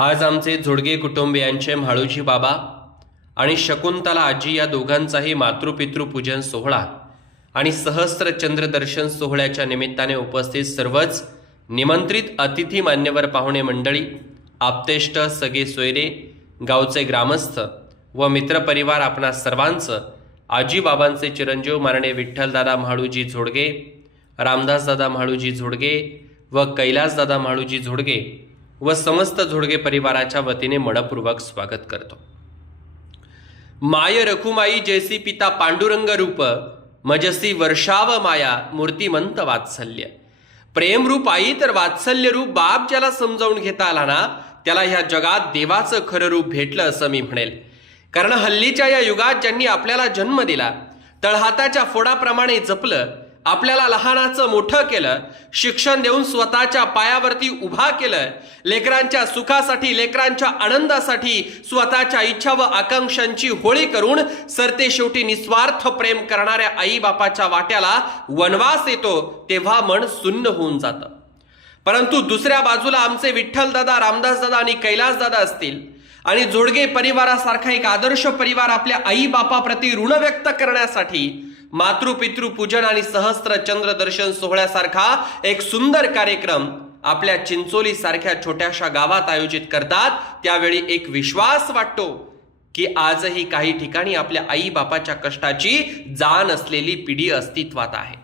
आज आमचे जोडगे कुटुंबियांचे म्हाळूजी बाबा आणि शकुंतला आजी या दोघांचाही मातृपितृ पूजन सोहळा आणि सहस्र चंद्रदर्शन सोहळ्याच्या निमित्ताने उपस्थित सर्वच निमंत्रित अतिथी मान्यवर पाहुणे मंडळी आप्तेष्ट सगे सोयरे गावचे ग्रामस्थ व मित्रपरिवार आपणा सर्वांचं आजीबाबांचे चिरंजीव मारणे विठ्ठलदादा म्हाळूजी झोडगे रामदासदादा म्हाळूजी झोडगे व कैलासदादा म्हाळूजी झोडगे व समस्त झोडगे परिवाराच्या वतीने मनपूर्वक स्वागत करतो. माय रखुमाई जैसी पिता पांडुरंग रूप मजसी वर्षाव माया मूर्तिमंत वात्सल्य. प्रेमरूप आई तर वात्सल्य रूप बाप ज्याला समजावून घेता आला ना त्याला ह्या जगात देवाचं खरं रूप भेटलं असं मी म्हणेल. कारण हल्लीच्या या युगात ज्यांनी आपल्याला जन्म दिला तळहाताच्या फोडाप्रमाणे जपलं आपल्याला लहानाचं मोठं केलं शिक्षण देऊन स्वतःच्या पायावरती उभा केलं लेकरांच्या सुखासाठी लेकरांच्या आनंदासाठी स्वतःच्या इच्छा व आकांक्षांची होळी करून सरते शेवटी निस्वार्थ प्रेम करणाऱ्या आई बापाच्या वाट्याला वनवास येतो तेव्हा मन सुन्न होऊन जातं. परंतु दुसऱ्या बाजूला आमचे विठ्ठलदादा रामदासदादा आणि कैलासदादा असतील आणि जोडगे परिवारासारखा एक आदर्श परिवार आपल्या आई बापाप्रती ऋण व्यक्त करण्यासाठी मातृपितृ पूजन आणि सहस्त्र चंद्र दर्शन सोहळ्यासारखा एक सुंदर कार्यक्रम आपल्या चिंचोली सारख्या छोट्याशा गावात आयोजित करतात. त्यावेळी एक विश्वास वाटतो की आजही काही ठिकाणी आपल्या आई बापाच्या कष्टाची जाण असलेली पिढी अस्तित्वात आहे.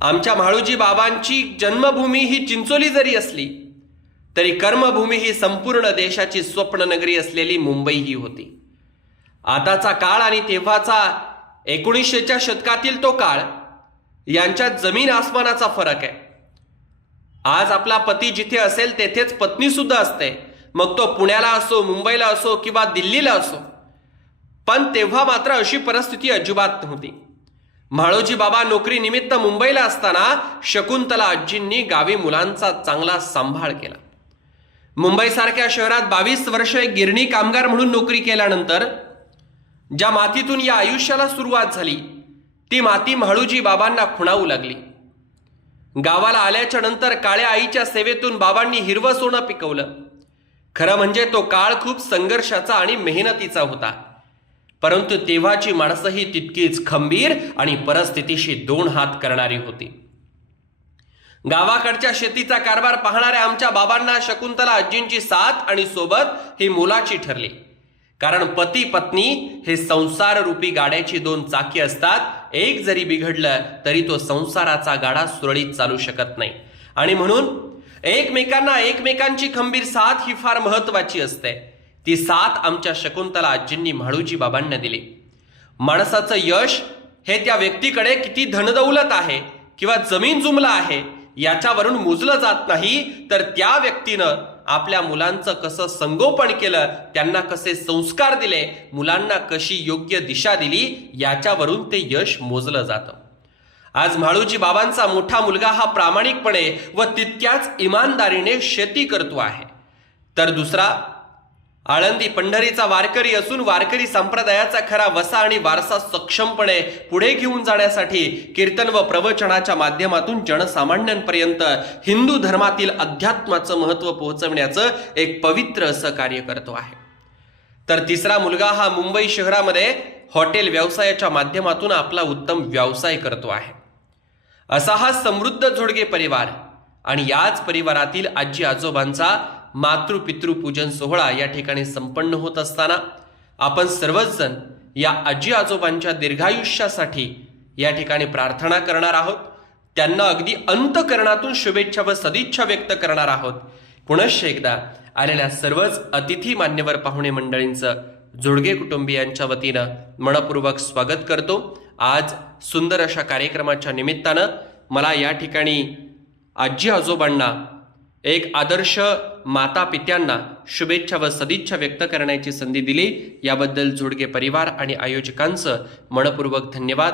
आमच्या म्हाळूजी बाबांची जन्मभूमी ही चिंचोली जरी असली तरी कर्मभूमी ही संपूर्ण देशाची स्वप्ननगरी असलेली मुंबई ही होती. आताचा काळ आणि तेव्हाचा एकोणीसशेच्या शतकातील तो काळ यांच्यात जमीन आसमानाचा फरक आहे. आज आपला पती जिथे असेल तेथेच पत्नी सुद्धा असते. मग तो पुण्याला असो मुंबईला असो किंवा दिल्लीला असो. पण तेव्हा मात्र अशी परिस्थिती अजिबात नव्हती. म्हाळोजी बाबा नोकरी निमित्त मुंबईला असताना शकुंतला आजींनी गावी मुलांचा चांगला सांभाळ केला. मुंबईसारख्या शहरात बावीस वर्ष एक गिरणी कामगार म्हणून नोकरी केल्यानंतर ज्या मातीतून या आयुष्याला सुरुवात झाली ती माती म्हाळूजी बाबांना खुणावू लागली. गावाला आल्याच्यानंतर काळ्या आईच्या सेवेतून बाबांनी हिरवं सोनं पिकवलं. खरं म्हणजे तो काळ खूप संघर्षाचा आणि मेहनतीचा होता. परंतु तेव्हाची माणसंही तितकीच खंबीर आणि परिस्थितीशी दोन हात करणारी होती. गावाकडच्या शेतीचा कारभार पाहणाऱ्या आमच्या बाबांना शकुंतला आजींची साथ आणि सोबत ही मोलाची ठरली. कारण पती पत्नी हे संसार रूपी गाड्याची दोन चाकी असतात. एक जरी बिघडलं तरी तो संसाराचा गाडा सुरळीत चालू शकत नाही. आणि म्हणून एकमेकांना एकमेकांची खंबीर साथ ही फार महत्वाची असते. ती साथ आमच्या शकुंतला आजींनी म्हाळूजी बाबांना दिली. माणसाचं यश हे त्या व्यक्तीकडे किती धनदौलत आहे किंवा जमीन जुमला आहे याच्यावरून मोजलं जात नाही तर त्या व्यक्तीनं आपल्या मुलांचं कसं संगोपन केलं त्यांना कसे संस्कार दिले मुलांना कशी योग्य दिशा दिली याच्यावरून ते यश मोजलं जातं. आज म्हाळूजी बाबांचा मोठा मुलगा हा प्रामाणिकपणे व तितक्याच इमानदारीने शेती करतो आहे. तर दुसरा आळंदी पंढरीचा वारकरी असून वारकरी संप्रदायाचा खरा वसा आणि वारसा सक्षमपणे पुढे घेऊन जाण्यासाठी कीर्तन व प्रवचनाच्या माध्यमातून जनसामान्यांपर्यंत हिंदू धर्मातील अध्यात्माचं महत्त्व पोहोचवण्याचं एक पवित्र असं कार्य करतो आहे. तर तिसरा मुलगा हा मुंबई शहरामध्ये हॉटेल व्यवसायाच्या माध्यमातून आपला उत्तम व्यवसाय करतो आहे. असा हा समृद्ध झोडगे परिवार आणि याच परिवारातील आजी आजोबांचा मातृपितृ पूजन सोहळा या ठिकाणी संपन्न होत असताना आपण सर्वचजण या आजी आजोबांच्या दीर्घायुष्यासाठी या ठिकाणी प्रार्थना करणार आहोत. त्यांना अगदी अंतकरणातून शुभेच्छा व सदिच्छा व्यक्त करणार आहोत. पुनश्च एकदा आलेल्या सर्वच अतिथी मान्यवर पाहुणे मंडळींचं जोडगे कुटुंबियांच्या वतीनं मनपूर्वक स्वागत करतो. आज सुंदर अशा कार्यक्रमाच्या निमित्तानं मला या ठिकाणी आजी आजोबांना एक आदर्श माता पित्यांना शुभेच्छा व सदिच्छा व्यक्त करण्याची संधी दिली. याबद्दल जोडगे परिवार आणि आयोजकांचं मनपूर्वक धन्यवाद.